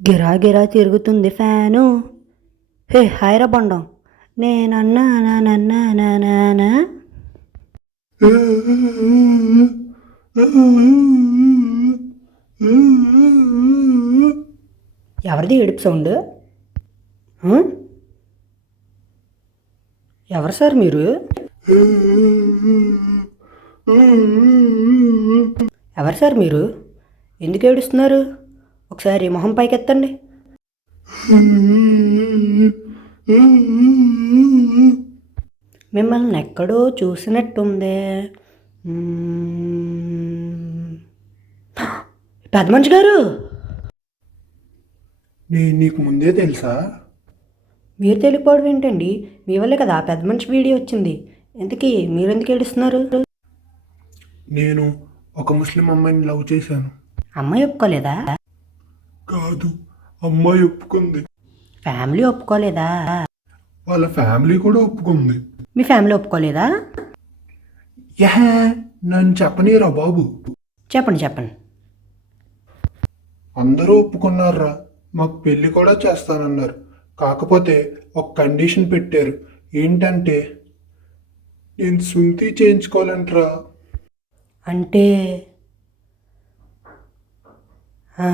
గిరా గిరా తిరుగుతుంది ఫ్యాను. హే హాయ్ రా బండం. నేనన్నా. ఎవరిది ఏడుపు సౌండ్? ఎవరు సార్ మీరు? ఎవరు సార్ మీరు? ఎందుకు ఏడుస్తున్నారు? ఒకసారి మొహం పైకెత్తండి. మిమ్మల్ని ఎక్కడో చూసినట్టుందే. పెద్ద మనిషి గారు, నేను నీకు ముందే తెలుసా? మీరు తెలియకపోవడం ఏంటండి? మీ వల్లే కదా పెద్ద మనిషి వీడియో వచ్చింది. ఇంతకీ మీరెందుకు ఏడుస్తున్నారు? నేను ఒక ముస్లిం అమ్మాయిని లవ్ చేశాను. అమ్మాయి ఒప్పుకోలేదా? కాదు, అమ్మాయి ఒప్పుకుంది. ఫ్యామిలీ ఒప్పుకోలేదా? వాళ్ళ ఫ్యామిలీ కూడా ఒప్పుకుంది. మీ ఫ్యామిలీ ఒప్పుకోలేదా? యహే, నన్ను చెప్పనీరా బాబు. చెప్పండి. అందరూ ఒప్పుకున్నారా, మాకు పెళ్లి కూడా చేస్తానన్నారు. కాకపోతే ఒక కండిషన్ పెట్టారు. ఏంటంటే నేను సుంతి చేయించుకోవాలంటరా. అంటే ఆ